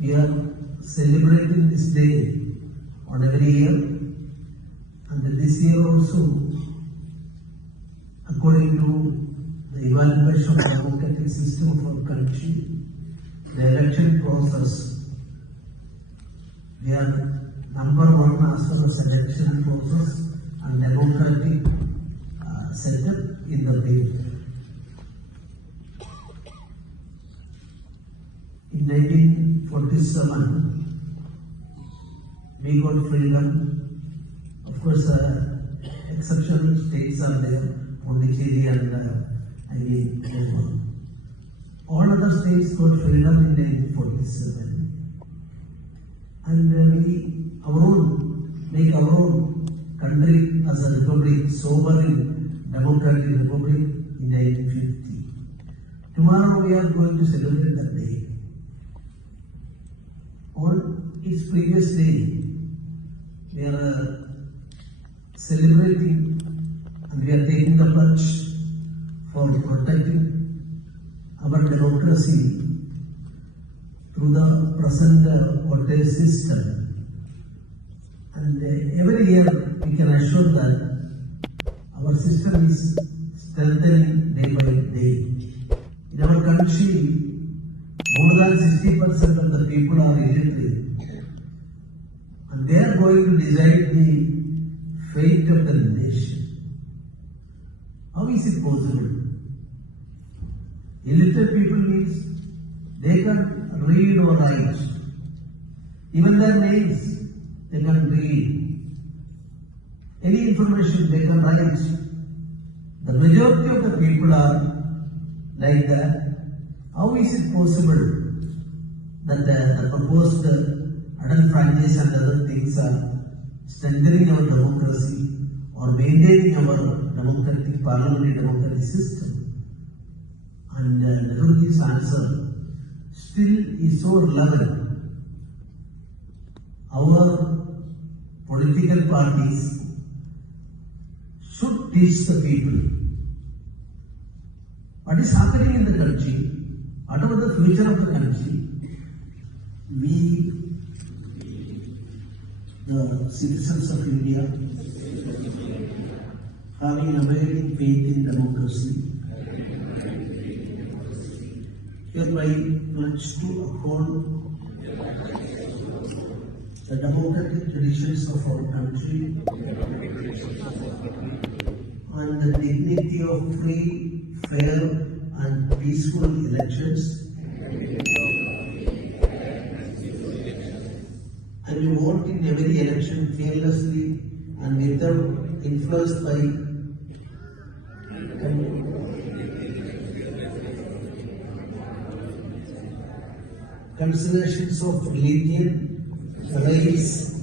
We are celebrating this day on every year, and this year also, according to the evaluation of the democratic system of our country, the election process, we are number one as far as election process and democratic setup in the field. In 1947, we got freedom. Of course, exceptional states are there, Pondicherry and all other states got freedom in 1947. And we make our own country as a republic, sovereign democratic republic in 1950. Tomorrow we are going to celebrate that day. On its previous day, we are celebrating and we are taking the pledge for protecting our democracy through the present voter system. And every year we can assure that our system is strengthening day by day. In our country, more than 60% of the people are illiterate, and they are going to decide the fate of the nation. How is it possible? Illiterate people means they can read or write. Even their names, they can read. Any information they can write. The majority of the people are like that. How is it possible that the proposed adult franchise and other things are strengthening our democracy or maintaining our democratic parliamentary democratic system? And Nehruji's answer still is so relevant. Our political parties should teach the people what is happening in the country, whatever the future of the country. We, the citizens of India, having unwavering faith in democracy, hereby pledge to uphold the democratic traditions of our country and the dignity of free, fair and peaceful elections, and to vote in every election fearlessly and without influenced by considerations of religion, race,